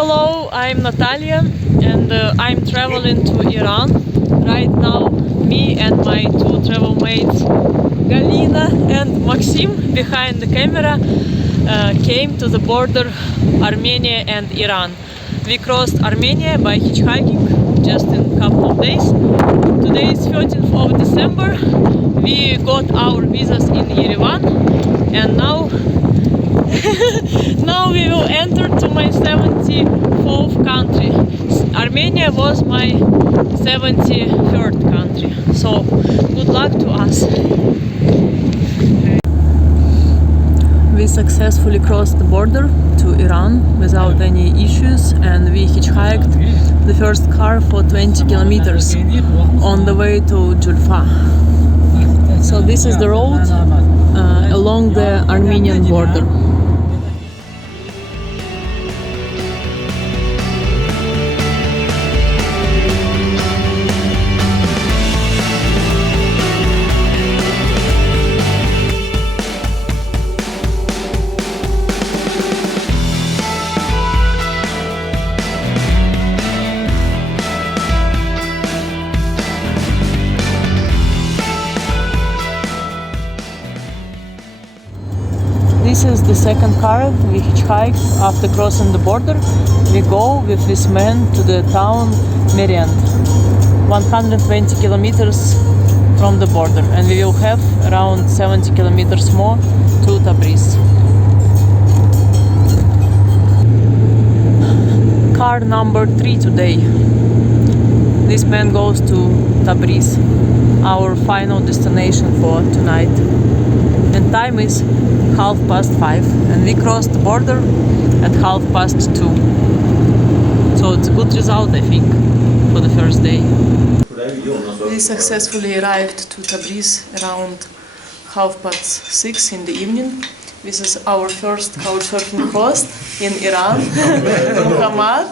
Hello, I'm Natalia and I'm traveling to Iran. Right now, me and my two travel mates, Galina and Maxim, behind the camera, came to the border Armenia and Iran. We crossed Armenia by hitchhiking just in a couple of days. Today is 13th of December. We got our visas in Yerevan and now now we will enter to my 74th country. Armenia was my 73rd country, so good luck to us. We successfully crossed the border to Iran without any issues, and we hitchhiked the first car for 20 kilometers on the way to Julfa. So this is the road along the Armenian border. This is the second car we hitchhiked after crossing the border. We go with this man to the town Meriend, 120 kilometers from the border, and we will have around 70 kilometers more to Tabriz. Car number 3 today. This man goes to Tabriz, our final destination for tonight. And time is 5:30, and we crossed the border at 2:30. So it's a good result, I think, for the first day. We successfully arrived to Tabriz around 6:30 in the evening. This is our first couchsurfing host in Iran, Muhammad.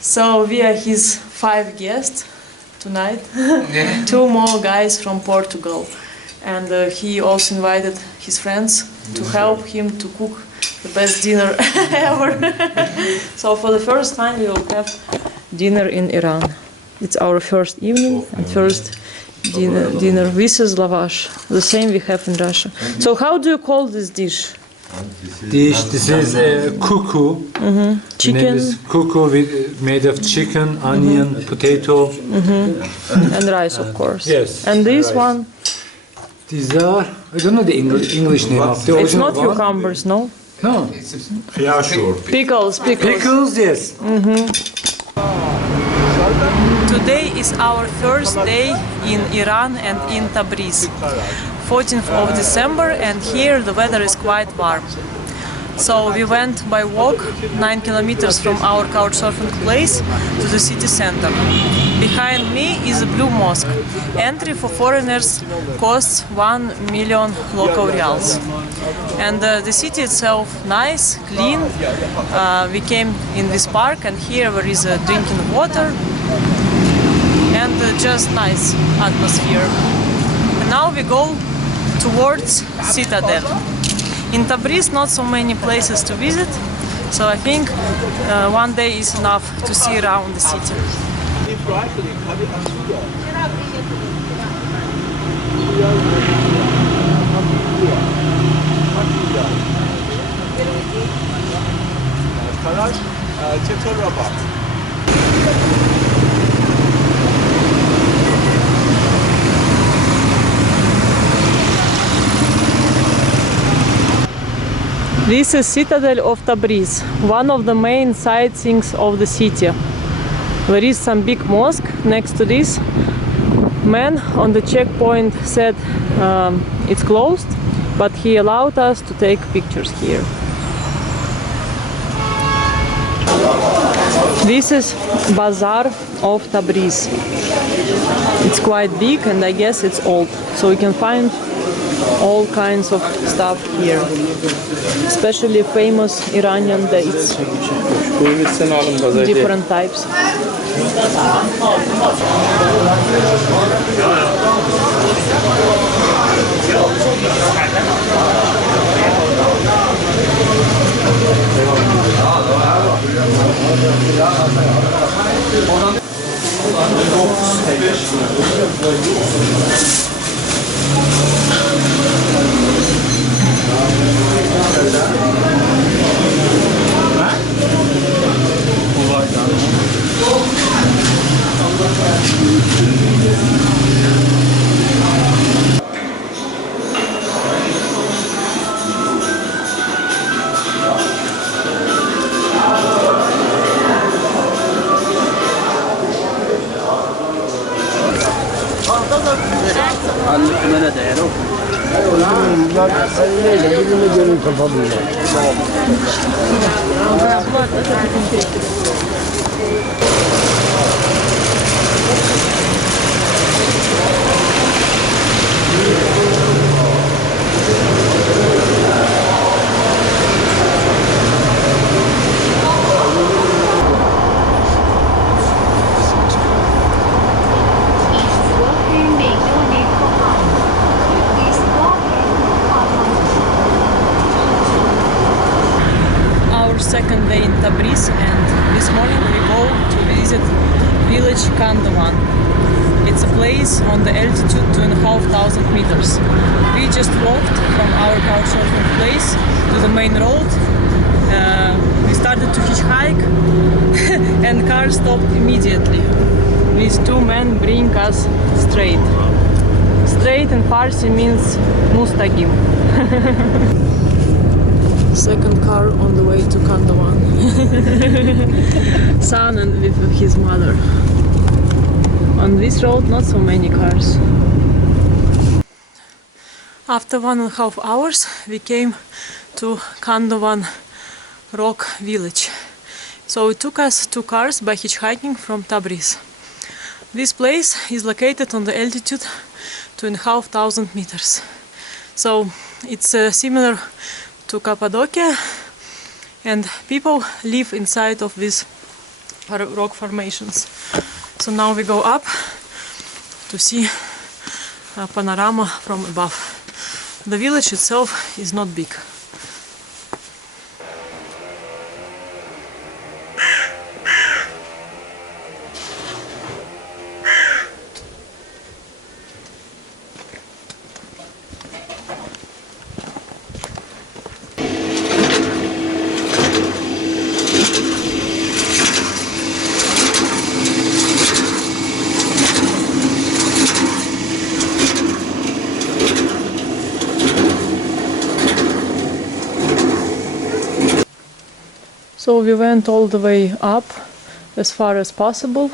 So we are his 5 guests tonight. 2 more guys from Portugal. And he also invited his friends to help him to cook the best dinner ever. So for the first time we will have dinner in Iran. It's our first evening and first dinner. This is lavash, the same we have in Russia. So how do you call this dish? This is kuku. Chicken. Kuku made of chicken, onion, potato. And rice, of course. Yes. And this one? These are, I don't know the English name of the original. It's not cucumbers, no? No. Yeah, sure. Pickles. Pickles, yes. Today is our first day in Iran and in Tabriz. 14th of December, and here the weather is quite warm. So we went by walk 9 kilometers from our couchsurfing place to the city center. Behind me is a blue mosque. Entry for foreigners costs 1 million local reals. And the city itself nice, clean. We came in this park, and here there is drinking water and just nice atmosphere. And now we go towards Citadel. In Tabriz, not so many places to visit, so I think one day is enough to see around the city. This is Citadel of Tabriz, one of the main sightseeings of the city. There is some big mosque next to this. Man on the checkpoint said it's closed, but he allowed us to take pictures here. This is Bazaar of Tabriz. It's quite big, and I guess it's old, so we can find all kinds of stuff here, especially famous Iranian dates, different types. Second day in Tabriz, and this morning we go to visit village Kandovan. It's a place on the altitude 2,500 meters. We just walked from our couchsurfing place to the main road. We started to hitchhike and car stopped immediately. These two men bring us straight. Straight in Farsi means mustaqim. Second car on the way to Kandovan. Son and with his mother. On this road not so many cars. After 1.5 hours we came to Kandovan rock village. So it took us 2 cars by hitchhiking from Tabriz. This place is located on the altitude 2,500 meters. So it's similar to Cappadocia, and people live inside of these rock formations. So now we go up to see a panorama from above. The village itself is not big. So we went all the way up as far as possible.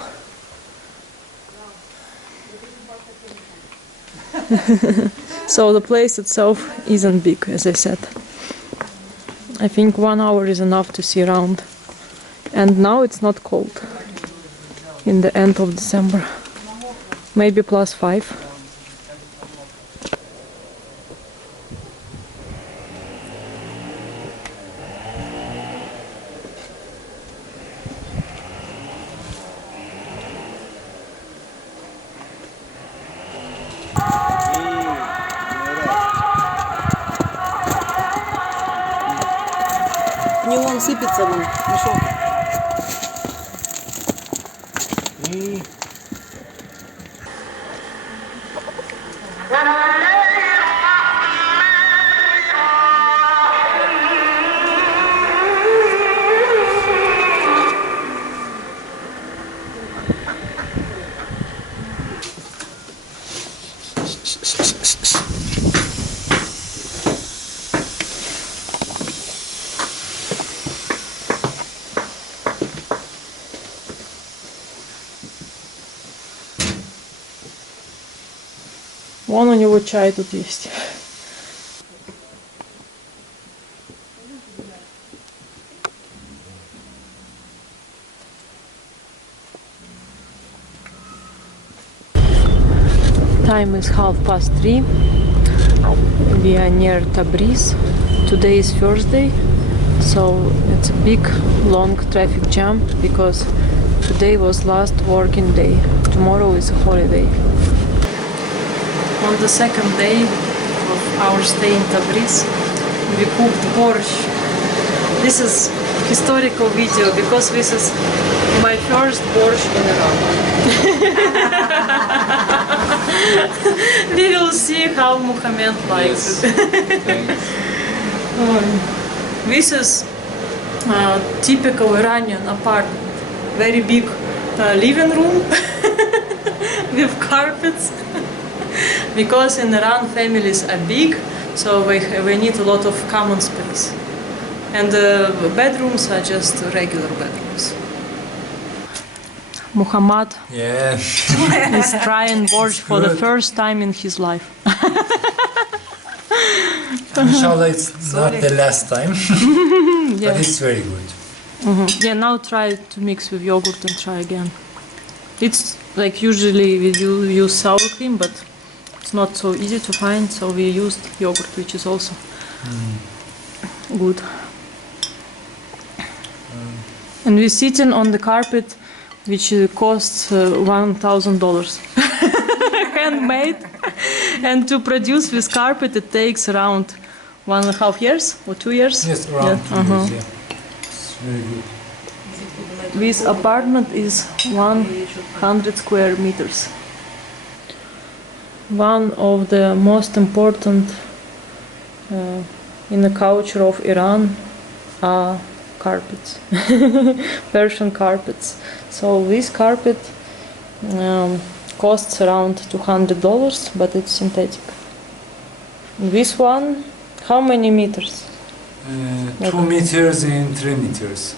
So the place itself isn't big, as I said. I think 1 hour is enough to see around. And now it's not cold in the end of December. Maybe +5. Не он сыпется, вон, мешок. Вон у него чай тут есть. Time is 3:30. We are near Tabriz. Today is Thursday, so it's a big long traffic jam because today was last working day. Tomorrow is a holiday. On the second day of our stay in Tabriz, we cooked borscht. This is historical video because this is my first borscht in Iran. We will see how Muhammad likes Yes. it. Thanks. This is typical Iranian apartment. Very big living room with carpets. Because in Iran families are big, so we need a lot of common space. And the bedrooms are just regular bedrooms. Muhammad Yeah. is trying borscht for the Good. first time in his life. Inshallah, it's not the last time, Yeah. but it's very good. Yeah, now try to mix with yogurt and try again. It's like usually we use sour cream, but it's not so easy to find, so we used yogurt, which is also good. And we're sitting on the carpet, which costs $1,000. Handmade. And to produce this carpet, it takes around 1.5 years or 2 years. Yes, around Yeah. 2 years, yeah. It's very good. This apartment is 100 square meters. One of the most important in the culture of Iran are carpets, Persian carpets. So this carpet costs around $200, but it's synthetic. This one, how many meters? 2 meters and 3 meters.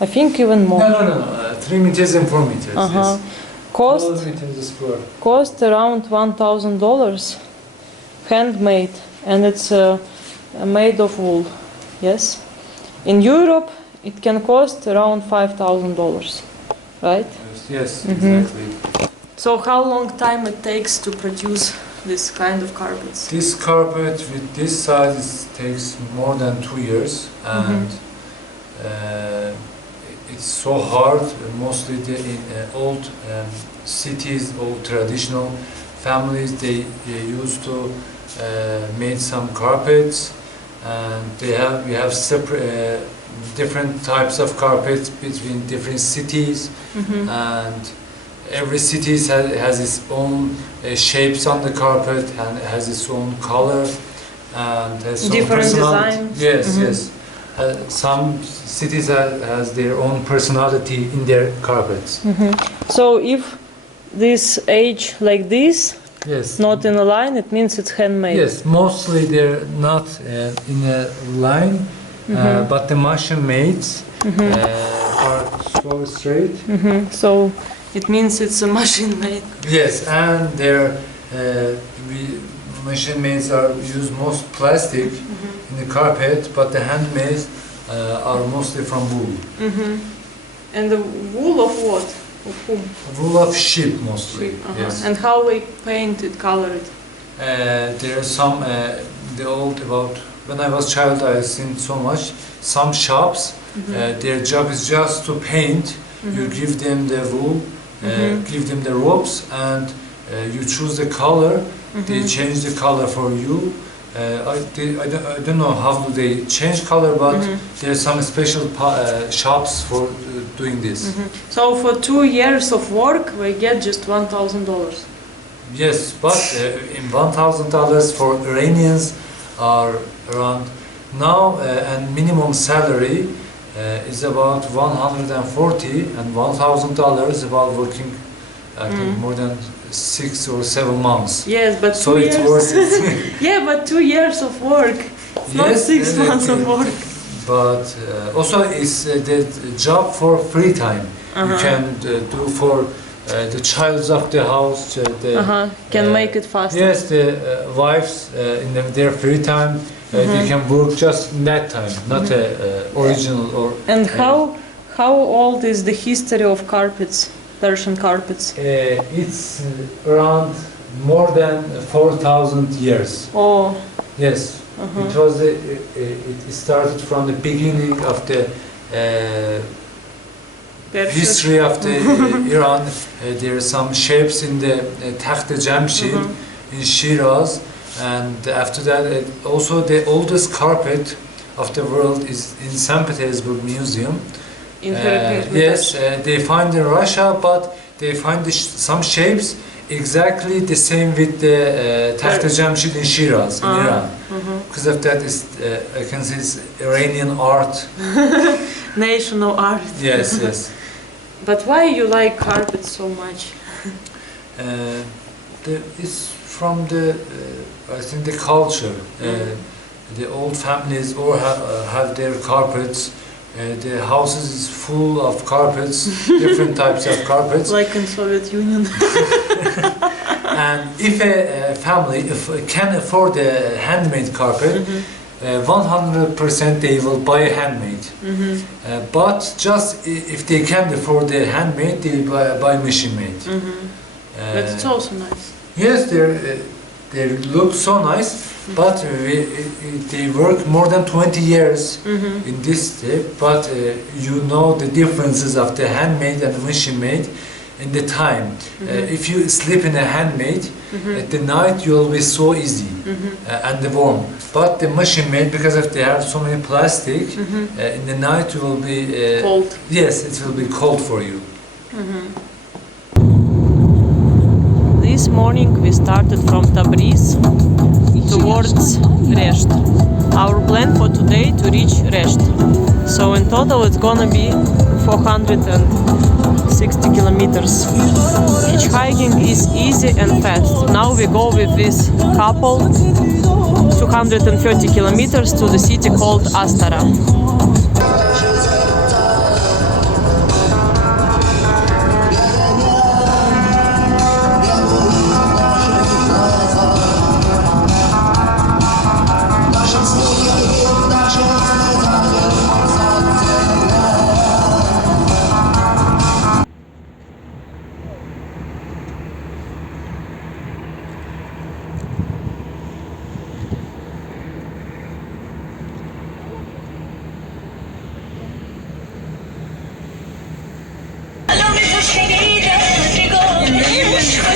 I think even more. No. 3 meters and 4 meters. Uh-huh. Yes. Cost 12 meters square. cost around $1,000, handmade, and it's made of wool. Yes. In Europe, it can cost around $5,000, right? Yes, Mhm. exactly. So how long time it takes to produce this kind of carpets? This carpet with this size takes more than 2 years, and it's so hard. Mostly in old cities, old traditional families, they used to make some carpets, and we have separate different types of carpets between different cities, and every city has its own shapes on the carpet and has its own color and has some Different personality. designs. Yes, yes. Some cities has their own personality in their carpets. So if this age like this, Yes. not in a line, it means it's handmade. Yes, mostly they're not in a line, but the machine mates are so straight. So it means it's a machine made. Yes, and their machine mates are use most plastic in the carpet, but the handmades are mostly from wool. And the wool of what? Of whom? Wool of sheep mostly. Yes. And how they paint it, color it? There are some about when I was child I seen so much. Some shops, their job is just to paint. You give them the wool, give them the ropes, and you choose the color. They change the color for you. I don't know how do they change color, but there are some special shops for doing this. So for 2 years of work, we get just $1,000. Yes, but in $1,000 for Iranians are around now, and minimum salary is about 140, and $1,000 about working, I think more than 6 or 7 months. Yes, but So 2 it's years. worth it. Yeah, but 2 years of work. It's not Yes, 6 months of work. But also it's the job for free time. You can do for the childs of the house. Can make it faster. Yes, the wives in their free time they can work just in that time, not original or. And how old is the history of carpets, Persian carpets? It's around more than 4,000 years. Oh. Yes, it was. It started from the beginning of the history of the Iran. There are some shapes in the Takht Jamshid in Shiraz, and after that, also the oldest carpet of the world is in St. Petersburg Museum. Inherent Yes, they find in Russia, but they find some shapes exactly the same with the Takht Jamshid in Shiraz, in Iran. Because of that, I can say it's Iranian art. National art. Yes, yes. But why you like carpet so much? It's from the, I think, the culture. The old families all have their carpets. The houses is full of carpets, different types of carpets. Like in Soviet Union. And if a family can afford a handmade carpet, 100% they will buy a handmade. But just if they can't afford the handmade, they buy machine made. But it's also nice. Yes, they look so nice, but they work more than 20 years in this step. But you know the differences of the handmade and the machine made in the time. If you sleep in a handmade, at the night you will be so easy and warm. But the machine made, because of they have so many plastic, in the night you will be cold. Yes, it will be cold for you. This morning we started from Tabriz towards Rasht. Our plan for today to reach Rasht. So in total it's gonna be 460 kilometers. Hitchhiking is easy and fast. Now we go with this couple 230 kilometers to the city called Astara.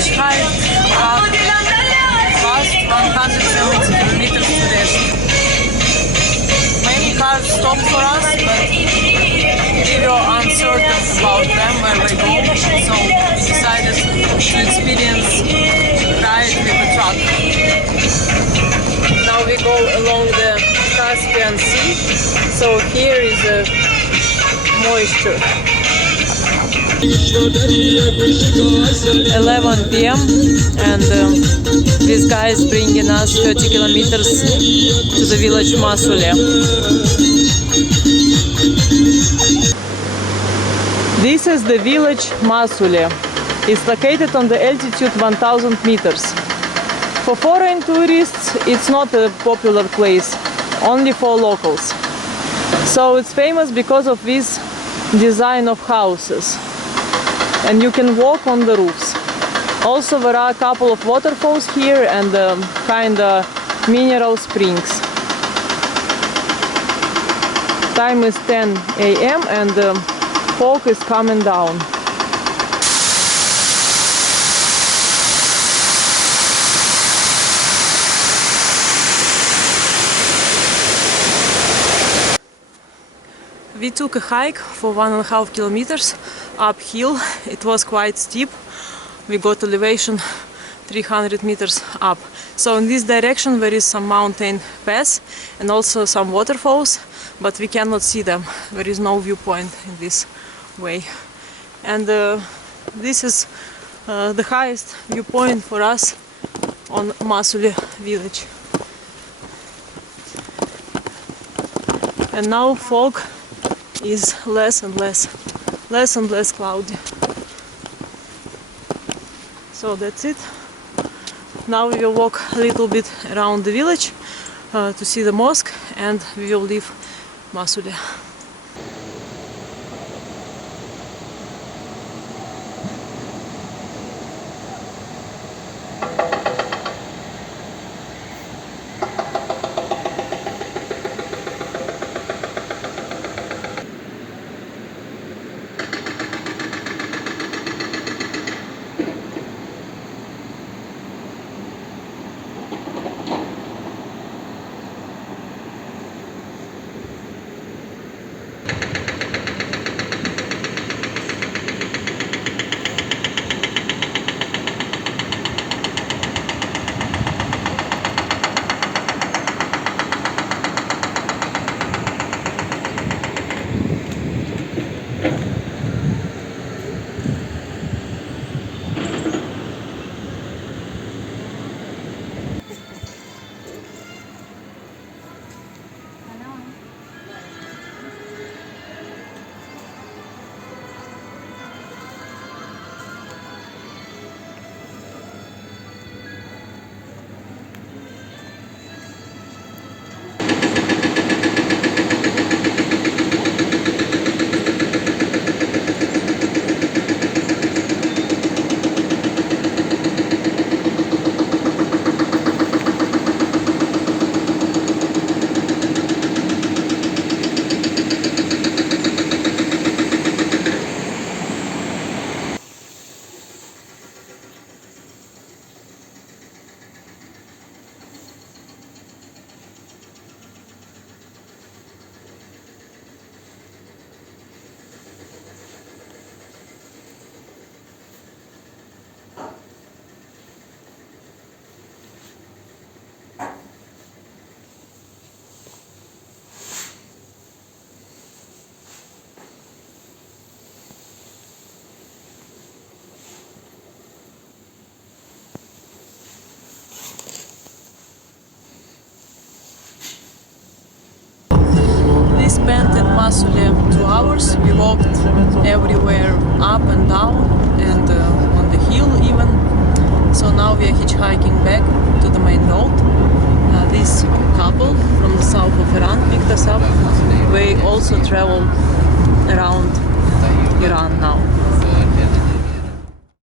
Hitchhiked past 170 kilometers to Rasht. Many cars stopped for us, but we were uncertain about them where we go, so we decided to experience ride with a truck. Now we go along the Caspian Sea, so here is a moisture. 11 p.m. and this guy is bringing us 30 kilometers to the village Masuleh. This is the village Masuleh. It's located on the altitude 1000 meters. For foreign tourists, it's not a popular place, only for locals. So it's famous because of this design of houses. And you can walk on the roofs. Also there are a couple of waterfalls here and kind of mineral springs. Time is 10 a.m. and the fog is coming down. We took a hike for 1.5 kilometers uphill. It was quite steep. We got elevation 300 meters up. So in this direction there is some mountain pass and also some waterfalls, but we cannot see them. There is no viewpoint in this way. And this is the highest viewpoint for us on Masuleh village. And now fog is less and less cloudy. So that's it. Now we will walk a little bit around the village to see the mosque, and we will leave Masuleh. Masuleh 2 hours. We walked everywhere, up and down, and on the hill even. So now we are hitchhiking back to the main road. This couple from the south of Iran picked us up. They also travel